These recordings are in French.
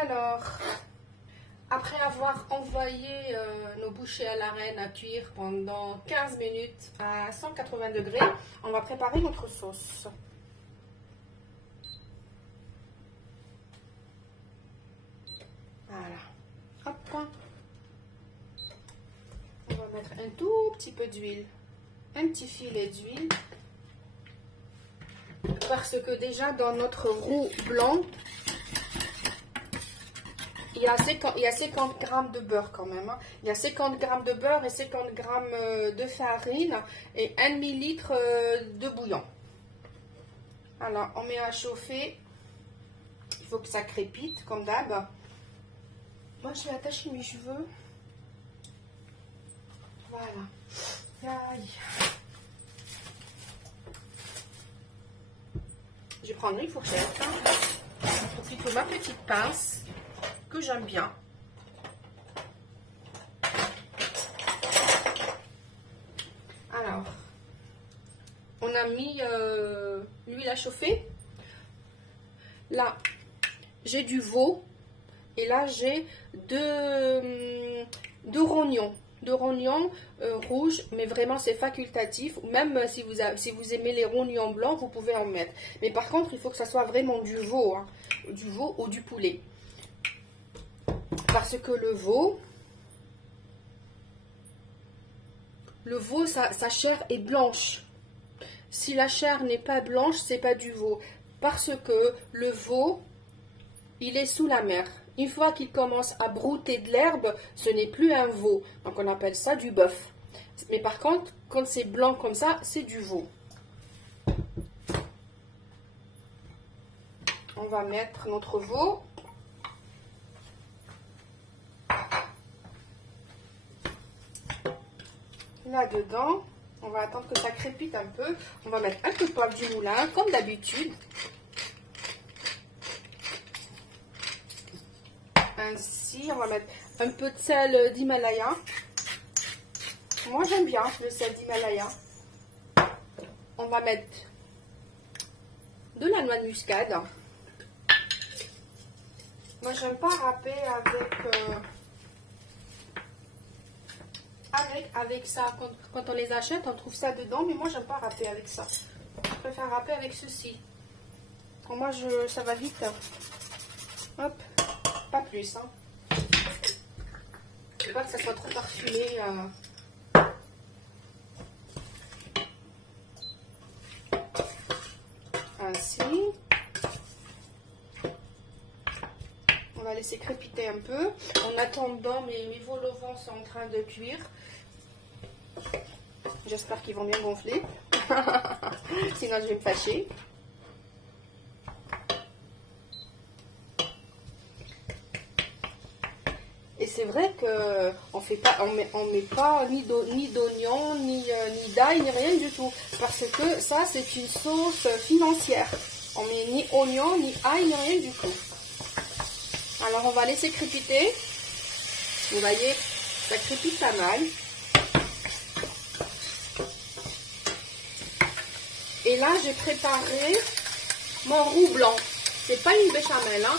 Alors, après avoir envoyé nos bouchées à l'arène à cuire pendant 15 minutes à 180 degrés, on va préparer notre sauce. Voilà. Hop. On va mettre un tout petit peu d'huile, un petit filet d'huile. Parce que déjà dans notre roux blanc, il y a 50 grammes de beurre quand même. Hein. Il y a 50 grammes de beurre et 50 grammes de farine et 1 millilitre de bouillon. Alors, on met à chauffer. Il faut que ça crépite comme d'hab. Moi, je vais attacher mes cheveux. Voilà. Aïe. Je vais prendre une fourchette. Ou plutôt ma petite pince. Que j'aime bien. Alors, on a mis l'huile à chauffer. Là, j'ai du veau. Et là, j'ai deux rognons. Deux rognons rouges, mais vraiment c'est facultatif. Même si vous aimez les rognons blancs, vous pouvez en mettre. Mais par contre, il faut que ça soit vraiment du veau. Hein, du veau ou du poulet. Parce que le veau, sa chair est blanche. Si la chair n'est pas blanche, c'est pas du veau. Parce que le veau, il est sous la mer. Une fois qu'il commence à brouter de l'herbe, ce n'est plus un veau. Donc on appelle ça du bœuf. Mais par contre, quand c'est blanc comme ça, c'est du veau. On va mettre notre veau. Là-dedans, on va attendre que ça crépite un peu. On va mettre un peu de poivre du moulin, comme d'habitude. Ainsi, on va mettre un peu de sel d'Himalaya. Moi, j'aime bien le sel d'Himalaya. On va mettre de la noix de muscade. Moi, j'aime pas râper avec ça. Quand on les achète, on trouve ça dedans, mais moi, j'aime pas râper avec ça. Je préfère râper avec ceci. Pour moi, ça va vite. Hop. Pas plus, hein. Je veux pas que ça soit trop parfumé. Ainsi. On va laisser crépiter un peu. En attendant, mes vol au vent sont en train de cuire. J'espère qu'ils vont bien gonfler. Sinon, je vais me fâcher. Et c'est vrai que on met pas ni d'oignon, ni d'ail, ni rien du tout. Parce que ça, c'est une sauce financière. On met ni oignon, ni ail, ni rien du tout. Alors, on va laisser crépiter. Vous voyez, ça crépite pas mal. Et là, j'ai préparé mon roux blanc. C'est pas une béchamel, hein.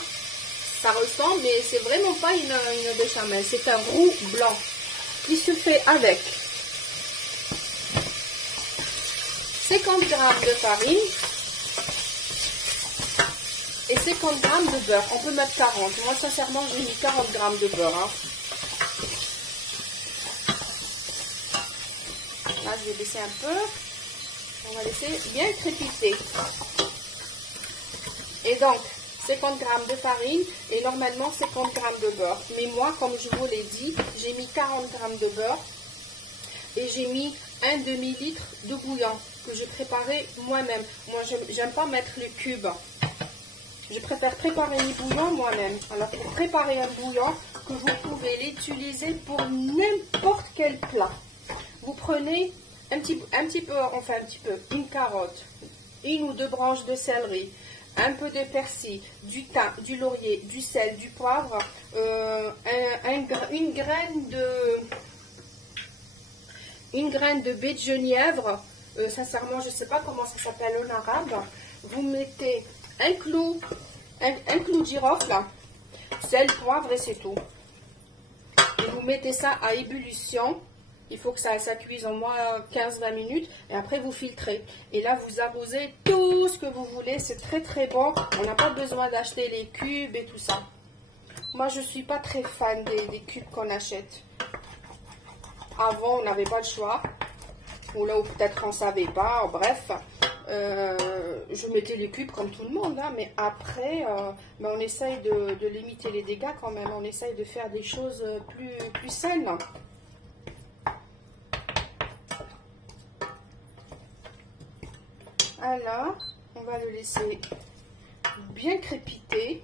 Ça ressemble, mais c'est vraiment pas une béchamel. C'est un roux blanc qui se fait avec 50 g de farine et 50 g de beurre. On peut mettre 40. Moi, sincèrement, j'ai mis 40 g de beurre. Hein. Là, je vais baisser un peu. On va laisser bien crépiter. Et donc, 50 g de farine et normalement 50 g de beurre. Mais moi, comme je vous l'ai dit, j'ai mis 40 g de beurre et j'ai mis un demi-litre de bouillon que je préparais moi-même. Moi, j'aime pas mettre le cube. Je préfère préparer les bouillons moi-même. Alors, pour préparer un bouillon, que vous pouvez l'utiliser pour n'importe quel plat. Vous prenez un petit peu, une carotte, une ou deux branches de céleri, un peu de persil, du thym, du laurier, du sel, du poivre, une graine de baie de genièvre. Sincèrement, je ne sais pas comment ça s'appelle en arabe. Vous mettez un clou de girofle, sel, poivre et c'est tout. Et vous mettez ça à ébullition. Il faut que ça cuise en moins 15-20 minutes. Et après, vous filtrez. Et là, vous arrosez tout ce que vous voulez. C'est très très bon. On n'a pas besoin d'acheter les cubes et tout ça. Moi, je ne suis pas très fan des cubes qu'on achète. Avant, on n'avait pas le choix. Ou là, peut-être on ne savait pas. Bref, je mettais les cubes comme tout le monde. Hein, mais après, on essaye de limiter les dégâts quand même. On essaye de faire des choses plus saines. Alors, on va le laisser bien crépiter.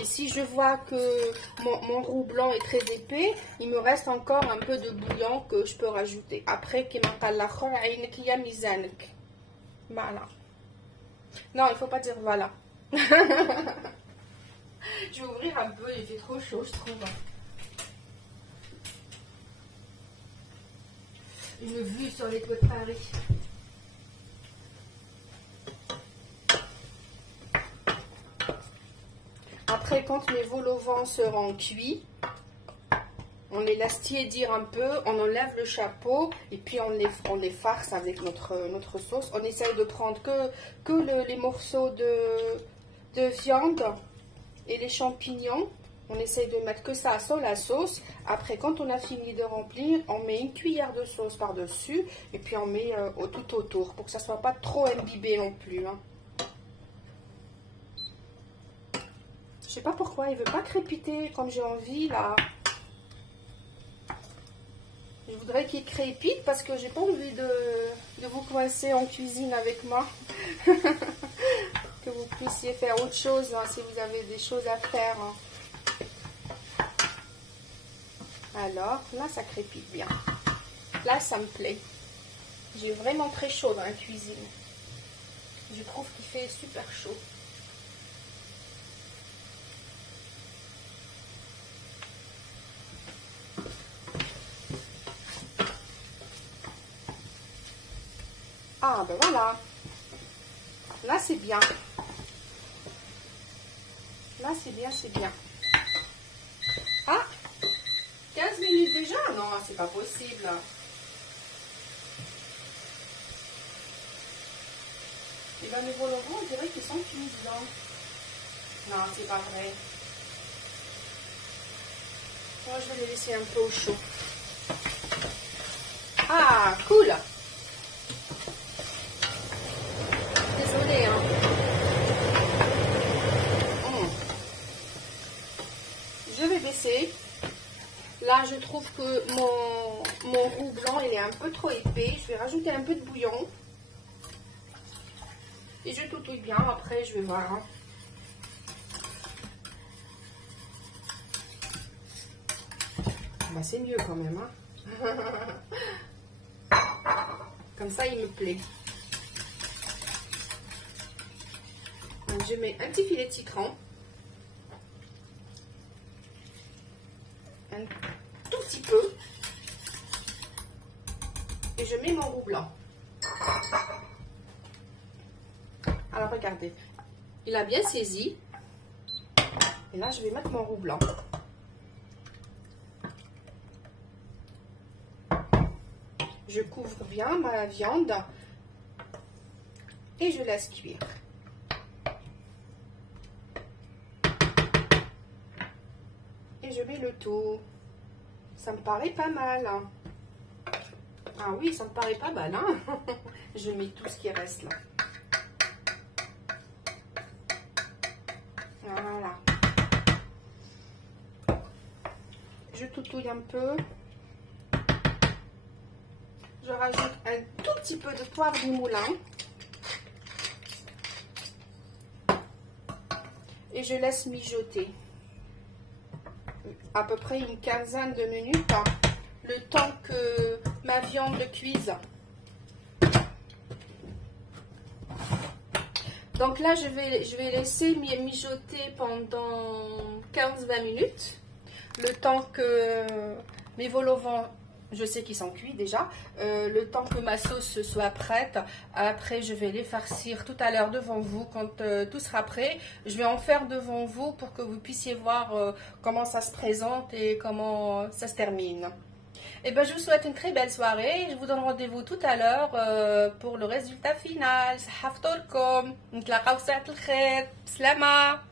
Et si je vois que mon roux blanc est très épais, il me reste encore un peu de bouillon que je peux rajouter. Après, voilà. Non, il ne faut pas dire voilà. Je vais ouvrir un peu, il fait trop chaud, je trouve. Une vue sur les côtes de Paris. Après, quand mes vol au vent seront cuits, on les laisse tiédir un peu, on enlève le chapeau et puis on les farce avec notre sauce. On essaye de prendre que les morceaux de viande et les champignons. On essaye de mettre que ça sur la sauce. Après, quand on a fini de remplir, on met une cuillère de sauce par-dessus et puis on met tout autour pour que ça ne soit pas trop imbibé non plus. Hein. Je sais pas pourquoi il veut pas crépiter comme j'ai envie là. Je voudrais qu'il crépite parce que j'ai pas envie de vous coincer en cuisine avec moi. Que vous puissiez faire autre chose hein, si vous avez des choses à faire. Hein. Alors là ça crépite bien. Là ça me plaît. J'ai vraiment très chaud dans la cuisine. Je trouve qu'il fait super chaud. Ah ben voilà, là c'est bien, là c'est bien, c'est bien. Ah, 15 minutes déjà? Non, c'est pas possible. Et ben mes volorons, on dirait qu'ils sont cuisants. Non, c'est pas vrai. Moi je vais les laisser un peu au chaud. Ah, cool. Désolée, hein. Je vais baisser. Là, je trouve que mon roux blanc, il est un peu trop épais. Je vais rajouter un peu de bouillon. Et je toutouille bien. Après, je vais voir. Hein. Bah, c'est mieux quand même. Hein. Comme ça, il me plaît. Donc, je mets un petit filet de citron. Un tout petit peu. Et je mets mon roux blanc. Alors, regardez. Il a bien saisi. Et là, je vais mettre mon roux blanc. Je couvre bien ma viande. Et je laisse cuire. Et je mets le tout. Ça me paraît pas mal. Hein. Ah oui, ça me paraît pas mal. Hein. Je mets tout ce qui reste là. Voilà. Je toutouille un peu. Je rajoute un tout petit peu de poivre du moulin. Et je laisse mijoter. À peu près une quinzaine de minutes. Hein, le temps que ma viande cuise. Donc là, je vais laisser mijoter pendant 15-20 minutes. Le temps que mes vol au vent Je sais qu'ils sont cuits déjà. Le temps que ma sauce soit prête, après je vais les farcir tout à l'heure devant vous. Quand tout sera prêt, je vais en faire devant vous pour que vous puissiez voir comment ça se présente et comment ça se termine. Et ben, je vous souhaite une très belle soirée. Je vous donne rendez-vous tout à l'heure pour le résultat final. صحة فطوركم. نتلاقاو في ساعة الخير. بسلامة.